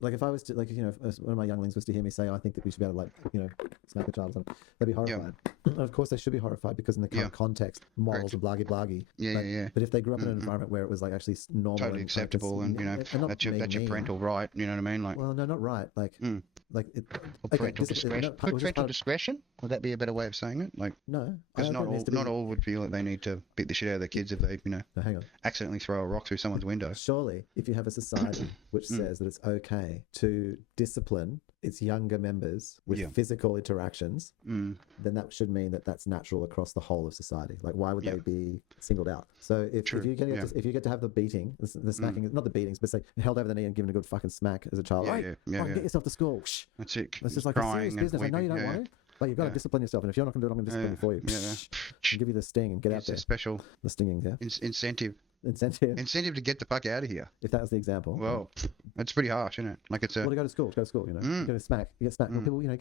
like if I was to, like, you know, if one of my younglings was to hear me say, "Oh, I think that we should be able to, like, you know, smack a child or something," they'd be horrified. And of course, they should be horrified because in the current context, morals are blaggy blaggy. But if they grew up in an environment where it was like actually normal, totally and acceptable, and you know, that's your parental right. You know what I mean? Like, well, no, not right. Like, like it, or parental discretion. Parental discretion? Would that be a better way of saying it? Like, no, because not all would feel like they need to beat the shit out of their kids if they, you know, no, hang on. accidentally throw a rock through someone's window. Surely, if you have a society which says that it's okay to discipline its younger members with physical interactions, then that should mean that that's natural across the whole of society. Like, why would they be singled out? So if you get to have the beating, the smacking, not the beatings, but say held over the knee and given a good fucking smack as a child, get yourself to school. That's it. That's just like a serious business. I know you don't want to. Like, you've got to discipline yourself, and if you're not going to do it, I'm going to discipline you for you. And give you the sting and get out there. Special the stinging, incentive to get the fuck out of here. If that was the example. Well, that's pretty harsh, isn't it? Like, it's a. Well, to go to school, you know. You get a smack. You get smacked. Well, people, you know,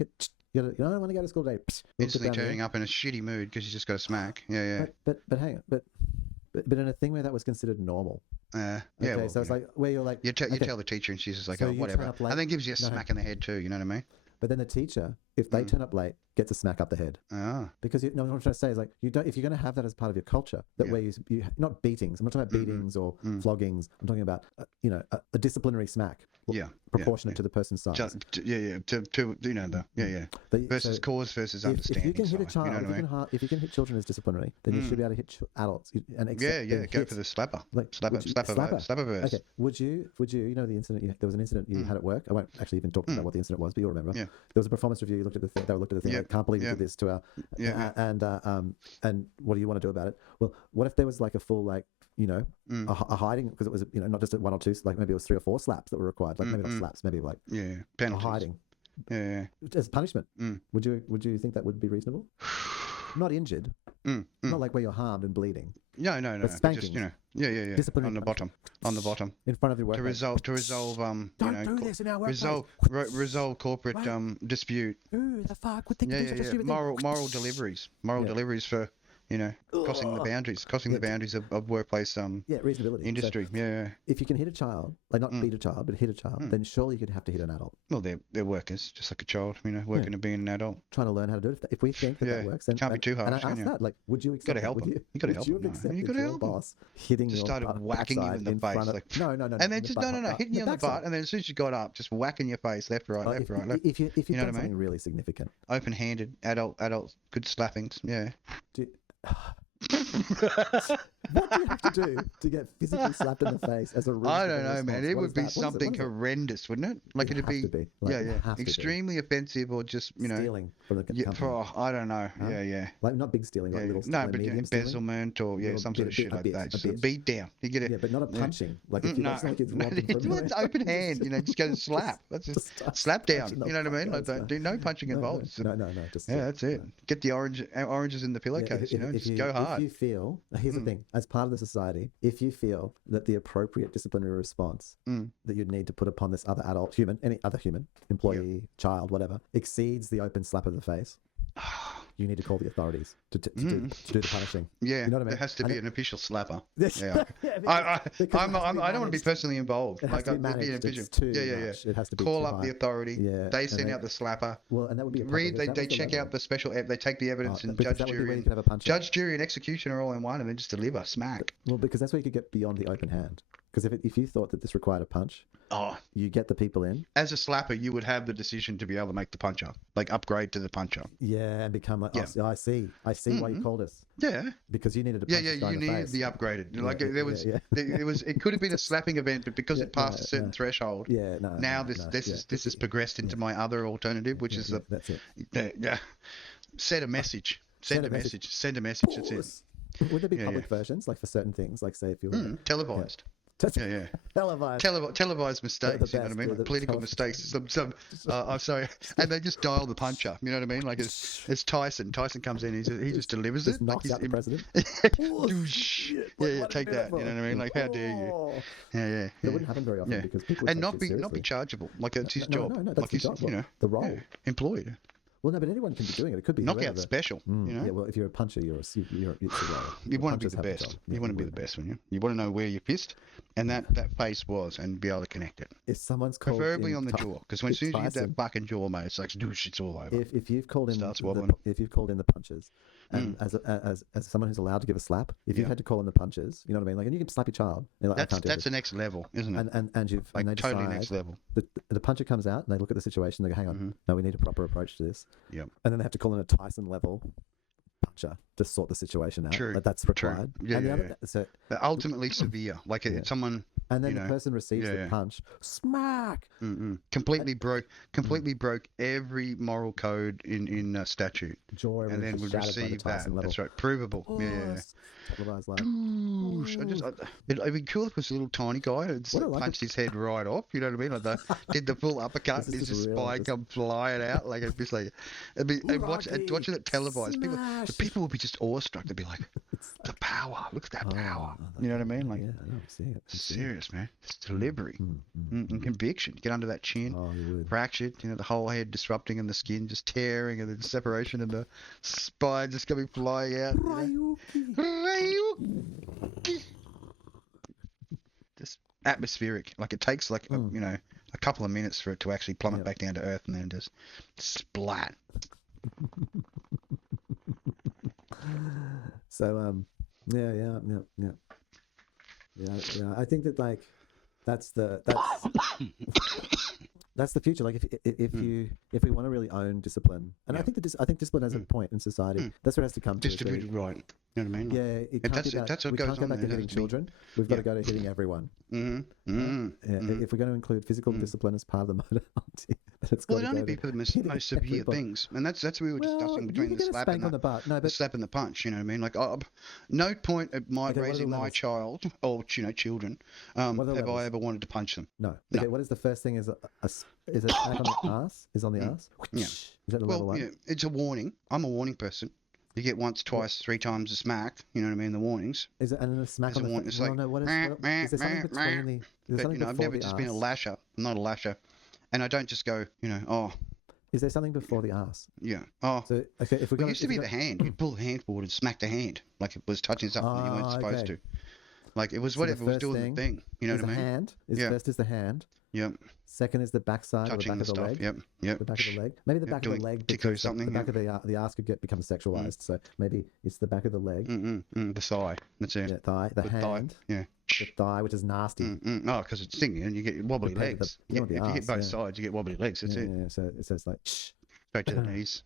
you don't want to go to school today. Instantly turning up in a shitty mood because you just got a smack. But hang on, but in a thing where that was considered normal. Well, so it's like where you're like you tell the teacher and she's just like, so oh, whatever, and then gives you a smack in the head too. You know what I mean? But then the teacher, if they turn up late, gets a smack up the head. Because what I'm trying to say is, like, you don't, if you're going to have that as part of your culture, that where you not beatings. I'm not talking about beatings or floggings. I'm talking about a disciplinary smack. Proportionate to the person's size. To you know versus cause versus understanding. If you can hit a child, you know if you can hit children as disciplinary, then you should be able to hit adults. And go for the slapper. Like slapper verse. Okay. Would you know the incident? There was an incident you had at work. I won't actually even talk about what the incident was, but you'll remember. There was a performance review. You looked at the thing. They looked at the thing. I can't believe you did this to our. And what do you want to do about it? Well, what if there was like a full, like, you know, a hiding, because it was, you know, not just one or two, like maybe it was 3 or 4 slaps that were required, like maybe not slaps, maybe like a hiding, as punishment. Would you think that would be reasonable? Not injured, not like where you're harmed and bleeding. No. But spanking, just, you know, discipline on the bottom, in front of your work to resolve don't do this in our workplace. resolve corporate dispute. Who the fuck would think such a stupid thing? Moral deliveries for, you know, crossing the boundaries of workplace reasonability industry. So, if you can hit a child, like not beat a child, but hit a child, then surely you'd have to hit an adult. Well, they're workers, just like a child, you know, working and being an adult. Trying to learn how to do it. If we think that works, then can't be too harsh. And I ask that, like, would you accept? Got to help them. You got to help them. You got to help them. Boss hitting just your started whacking you in the face. Like, no. And then just hitting you on the butt, and then as soon as you got up, just whacking your face left, right. If you've you know done what I something mean? really significant, open-handed, adult, good slappings. Yeah. What do you have to do to get physically slapped in the face as a reasonable I don't know, response? man. It would be something horrendous, wouldn't it? Like, it'd be extremely offensive, or just, you know, stealing from the company. I don't know. Like, not big stealing, like little no, but embezzlement or some sort of shit like that. Just a beat down. You get it. But not a punching. Like, if you it's like it's it's open hand. You know, just go to slap. That's just slap down. You know what I mean? Like, do no punching involved. No. Just that's it. Get the oranges in the pillowcase. You know, just go hard. If you feel, here's the thing, as part of the society, if you feel that the appropriate disciplinary response that you'd need to put upon this other adult human, any other human, employee, child, whatever, exceeds the open slap of the face, you need to call the authorities to do the punishing. Yeah, you know what I mean? There has to be an official slapper. Yeah. I don't want to be personally involved. It has to be managed. It has to be call up the authority. Yeah. They send out the slapper. Well, and that would be they check out the special. They take the evidence, and judge, jury, and execution are all in one, and then just deliver smack. Well, because that's where you could get beyond the open hand. Because if you thought that this required a punch, you get the people in. As a slapper, you would have the decision to be able to make the puncher, like upgrade to the puncher. Yeah, and become like, I see why you called us. Yeah, because you needed a punch. You needed the upgraded. It could have been a slapping event, but because it passed a certain threshold. Yeah, now this has progressed into my other alternative, which is that's it. Send a message. Send a message. That's it. Would there be public versions, like for certain things, like say if you were televised? Televised. Televised mistakes, you know what I mean? Like political mistakes. I'm sorry. And they just dial the puncher, you know what I mean? Like it's Tyson. Tyson comes in, he just delivers it. Knocks out the president. Take that, you know what I mean? Like, how dare you? Yeah. It wouldn't happen very often because people would not be chargeable. Like, it's his job. No, that's his job. You know, the role. Employed. Well, no, but anyone can be doing it. It could be knockout special. You know? Yeah. Well, if you're a puncher, it's you want to be the best. You want to be the best, wouldn't you? You want to know where you fist, and that face was, and be able to connect it. If someone's called preferably on the jaw, because as soon as you get that buck and jaw, mate, it's like it's all over. If you've called in if you've called in the punches, and as someone who's allowed to give a slap, if you've had to call in the punches, you know what I mean? Like, and you can slap your child. Like, that's the next level, isn't it? And you've like, and they totally decide, next level. The puncher comes out and they look at the situation. They go, "Hang on, no, we need a proper approach to this." Yeah. And then they have to call in a Tyson level puncher to sort the situation out. True. Like, that's required. True. Yeah, and the other, so ultimately severe. Like it's someone. And then the person receives the punch, smack. Completely broke every moral code in statute. Jaw, and then would receive that. Level. That's right, provable. It'd be cool if it was a little tiny guy and punched his head right off. You know what I mean? Like did the full uppercut and his spine come flying out. Like it'd be like, watching it televised. People would be just awestruck. They'd be like, the power. Look at that power. You know what I mean? Like, I don't see it. It's serious, man. It's delivery and conviction. Get under that chin, fractured. You know, the whole head disrupting and the skin just tearing, and the separation and the spine just coming flying out. Just atmospheric. Like it takes like a couple of minutes for it to actually plummet back down to earth, and then just splat. So yeah. I think that like that's the future. Like if we want to really own discipline, and I think discipline has a point in society. That's what it has to come to. Distributed right. You know what I mean? Yeah, that's what we goes can't go on back to hitting children. We've got to go to hitting everyone. If we're going to include physical discipline as part of the modality, it'd only be for the most severe things, and that's what we were discussing between the slap and the slap and the punch. You know what I mean? Like, no point at raising my child or children have I ever wanted to punch them. No. Okay. What is the first thing? Is a smack on the ass? Is on the ass? Yeah. Is that the level one? Yeah, it's a warning. I'm a warning person. You get once, twice, 3 times a smack. You know what I mean? The warnings. Is it and then a smack on the face? No. What is there something between the? I've never just been a lasher. I'm not a lasher, and I don't just go. Is there something before the ass? Yeah. Oh. So okay, if it used to be the hand. You'd pull the hand forward and smack the hand like it was touching something that you weren't supposed to. Like it was whatever was doing the thing. You know what I mean? Hand. First is the hand. Yep. Second is the backside touching or the back of the leg. Yep. The back of the leg. Maybe the back of the leg because something, the back of the ass could become sexualized. So maybe it's the back of the leg. The thigh. That's it. Yeah, thigh. The hand. Thigh. Yeah. The thigh, which is nasty. Oh, because it's stinging and you get wobbly legs. If you hit both sides, you get wobbly legs. That's it. Yeah. So it's like straight to the knees.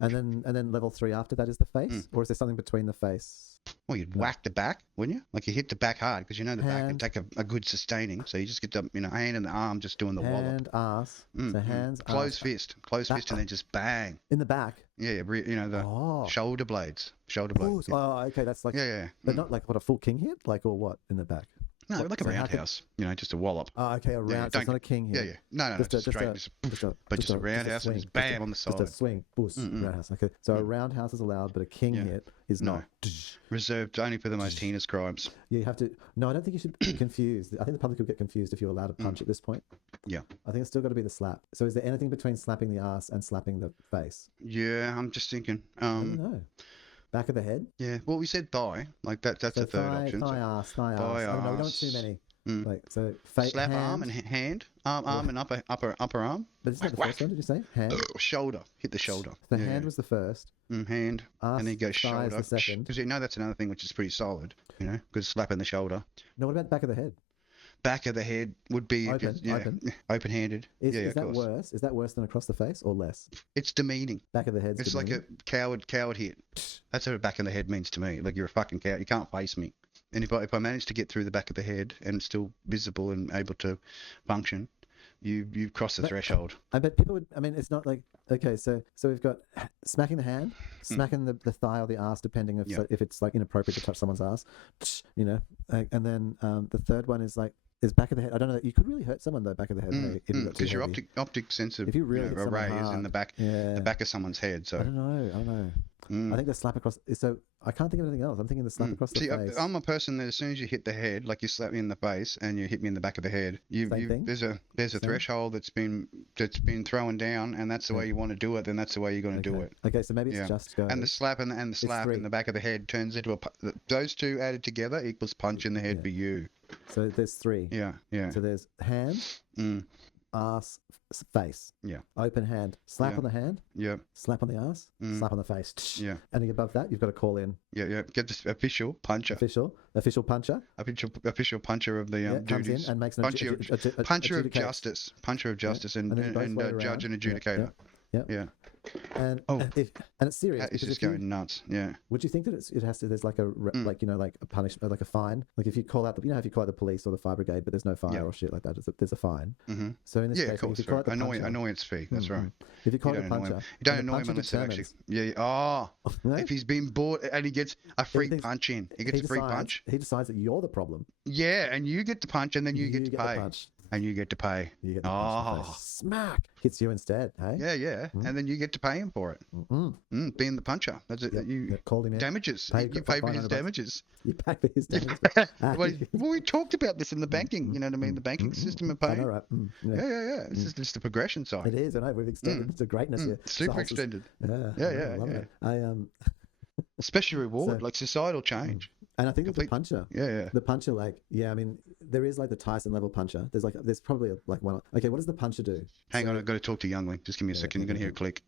And then level 3 after that is the face, or is there something between the face? Well, you'd whack the back, wouldn't you? Like you hit the back hard because the back would take a good sustaining. So you just get the hand and the arm just doing the hand, wallop. Ass. So hands, closed fist, and then just bang in the back. Yeah, the shoulder blades. Ooh, oh, okay, that's like but not like what a full king hit, like or what in the back. No, like a roundhouse, just a wallop. Oh, okay, a round. So it's not a king here. Yeah. No, just a roundhouse and just bam on the side. Just a swing, roundhouse. Okay, so a roundhouse is allowed, but a king hit is not. Reserved only for the most heinous crimes. You have to. No, I don't think you should be confused. I think the public would get confused if you're allowed to punch at this point. Yeah. I think it's still got to be the slap. So is there anything between slapping the ass and slapping the face? Yeah, I'm just thinking. I don't know. Back of the head? Yeah. Well, we said thigh. Like that's the third option. Thigh ass. Oh, no, we don't want too many. Like so. Slap hand. Arm and hand. Arm and upper arm. But isn't that the first one? Did you say hand? Shoulder. Hit the shoulder. The hand was the first. Hand. Ass, and then you go shoulder. The second. Because that's another thing which is pretty solid. Good slap in the shoulder. No, what about the back of the head? Back of the head would be open-handed. Is that worse? Is that worse than across the face or less? It's demeaning. Back of the head. It's demeaning. Like a coward hit. That's what a back of the head means to me. Like you're a fucking coward. You can't face me. And if I manage to get through the back of the head and still visible and able to function, you've crossed the threshold. I bet people would. I mean, it's not like okay. So we've got smacking the hand, smacking the thigh or the ass, depending if it's like inappropriate to touch someone's ass, and then the third one is back of the head. I don't know. You could really hurt someone though, back of the head. Because your optic sense of array is in the back of someone's head. So I don't know. I think the slap across. So I can't think of anything else. I'm thinking the slap across the face. I'm a person that as soon as you hit the head, like you slap me in the face and you hit me in the back of the head, there's a threshold that's been thrown down, and that's the way you want to do it. Then that's the way you're going to do it. Okay, so maybe it's just go. And the slap and the slap in the back of the head turns into those two added together equals punch in the head for you. So there's 3. Yeah, yeah. So there's hand, ass, face. Yeah. Open hand, slap on the hand. Yeah. Slap on the ass, slap on the face. Yeah. And above that, you've got to call in. Yeah, yeah. Get the official puncher. Official puncher. Official puncher of the duties. Comes in and makes an puncher of justice. Puncher of justice and judge and adjudicator. Yeah. And it's serious. It's just going nuts. Yeah. Would you think that it has to? There's like a like a punishment, like a fine. Like if you call out if you call out the police or the fire brigade, but there's no fire or shit like that, there's a fine. Mm-hmm. So in this case, of course, annoyance fee. That's right. If you call it a puncher, you don't annoy him unless they actually. Yeah. Oh. If he's been bought and he gets a free punch in, he gets a free punch. He decides that you're the problem. Yeah, and you get the punch, and then you get to pay. And you get to pay. You get the smack. Hits you instead, hey? Yeah, yeah. And then you get to pay him for it. Being the puncher. That's it. You called him in. Damages. You pay for his damages. You pay for his damages. Well, we talked about this in the banking, you know what I mean? The banking system of paying. I know, right? Yeah. This is just the progression side. It is, I know. We've extended to greatness here. Super extended. Yeah. Especially reward, like societal change. And I think it's the puncher. Yeah. The puncher, I mean, there is like the Tyson level puncher. There's probably like one. Okay, what does the puncher do? Hang on, I've got to talk to Youngling. Just give me a second. You're going to hear a click.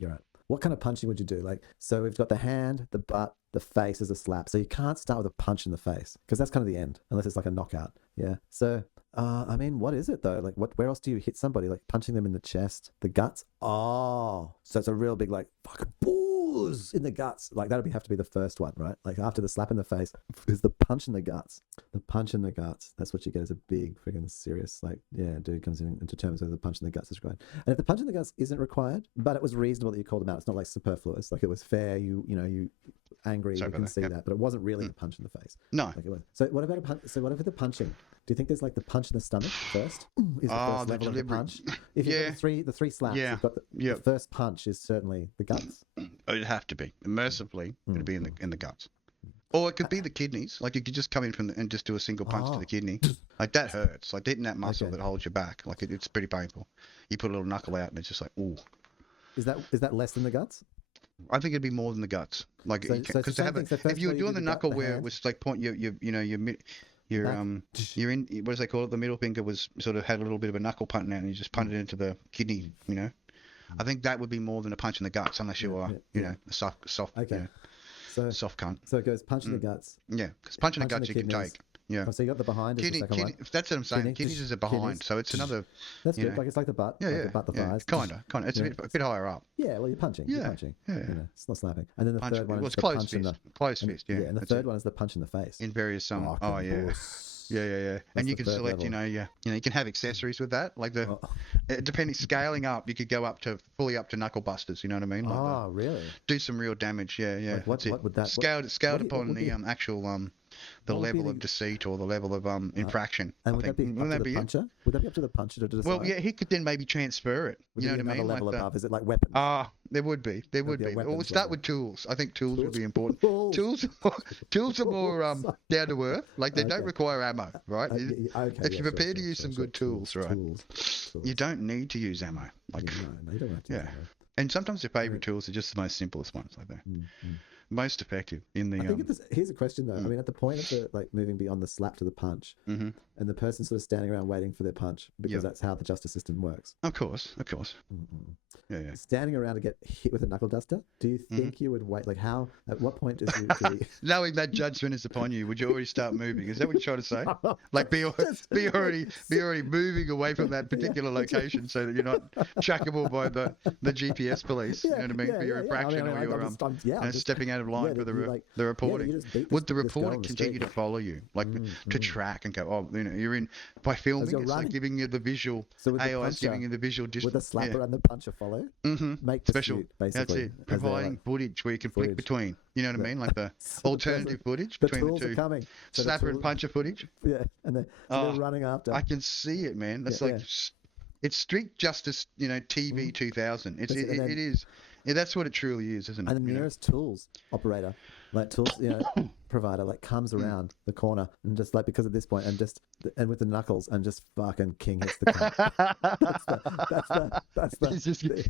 You're right. What kind of punching would you do? So we've got the hand, the butt, the face as a slap. So you can't start with a punch in the face because that's kind of the end, unless it's like a knockout. Yeah. So, I mean, what is it though? Like, where else do you hit somebody? Like punching them in the chest, the guts? Oh, so it's a real big fucking in the guts. Like that'll have to be the first one, right? Like after the slap in the face is the punch in the guts. The punch in the guts. That's what you get as a big freaking serious dude comes in and determines whether the punch in the guts is right. And if the punch in the guts isn't required, but it was reasonable that you called him out, it's not like superfluous. Like it was fair. You angry. You can see that, but it wasn't really a punch in the face. No. Like it was. So what about a punch? So what about the punching? Do you think there's the punch in the stomach first? Is the first level of the punch? If you've got the three slaps, you've got the first punch is certainly the guts. It'd have to be. Mercifully, it'd be in the guts. Or it could be the kidneys. Like you could just come in and just do a single punch to the kidney. Like that hurts. Like hitting that muscle that holds you back. Like it's pretty painful. You put a little knuckle out and it's just like, ooh. Is that less than the guts? I think it'd be more than the guts. Like because if you were doing the knuckle where it was like point your what does they call it? The middle finger was sort of had a little bit of a knuckle punting out, and you just punted it into the kidney. I think that would be more than a punch in the guts, unless you are a soft. Okay. So soft cunt. So it goes punch in the guts. Yeah, because punch in the guts you can take. Yeah. So you got the behind. Kidney, that's what I'm saying. Kidneys is a behind, so it's another. That's good. It's like the butt. Yeah, the butt, the thighs. Kinda. It's a bit higher up. Yeah, well, you're punching. Yeah. You're punching. Yeah. It's not slapping. And then the third one is the closed fist. Closed fist. Yeah. And the third one is the punch in the face. In various Yeah. And you can select, you can have accessories with that, like depending scaling up, you could go fully up to knuckle busters. You know what I mean? Like really? Do some real damage. Yeah. Like what would that scaled upon the actual the level of deceit or the level of infraction. And would that be up to the puncher? Would that be up to the puncher to decide? Well, yeah, he could then maybe transfer it. You know what I mean? Level above. Is it like weapons? There would be. We'll start with tools. I think tools would be important. Tools are more down to earth. Like they don't require ammo, right? If you're prepared to use some good tools, right? You don't need to use ammo. Like no, you don't have to use ammo. And sometimes your favorite tools are just the most simplest ones, like that. Most effective in the. I think here's a question though. I mean, at the point of the moving beyond the slap to the punch, and the person sort of standing around waiting for their punch because that's how the justice system works. Of course. Yeah. Standing around to get hit with a knuckle duster. Do you think you would wait? Like how? At what point do you knowing that judgment is upon you, would you already start moving? Is that what you're trying to say? Like be already moving away from that particular location so that you're not trackable by the GPS police. You know what I mean? For your infraction or your stepping out of line for the reporting. Would the reporter continue to follow you, like to track and go? You're in by filming. It's like giving you the visual. So AI is giving you the visual distance. With the slapper and the puncher follow. Make the special. Basically, that's it. Providing footage where you can flick between. You know what I mean? Like the alternative footage between the two. Coming. So slapper and puncher footage. Yeah, and they're running after. I can see it, man. That's it's strict justice. TV 2000. It is. Yeah, that's what it truly is, isn't it? And the nearest tools operator, like tools, provider, like comes around the corner and just like, because at this point, and with the knuckles and just fucking king hits the cunt.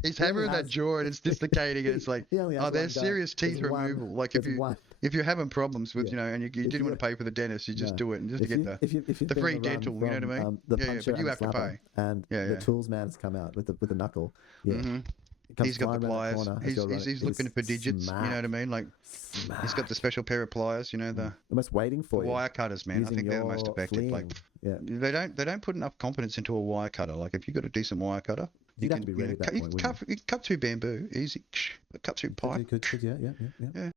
He's hammering that jaw and it's dislocating and it's like, there's serious teeth removal. Like if you're having problems with, and you didn't want to pay for the dentist, you just do it and just to get the free dental, you know what I mean? But you have to pay. And the tools man has come out with the knuckle. Yeah. Mm-hmm. He's got the pliers. He's looking for digits. You know what I mean? Like he's got the special pair of pliers. The almost waiting for you. Wire cutters, man. I think they're the most effective. Like they don't put enough confidence into a wire cutter. Like if you've got a decent wire cutter, you can be ready at that point. You can cut through bamboo easy. Cut through pipe. Yeah.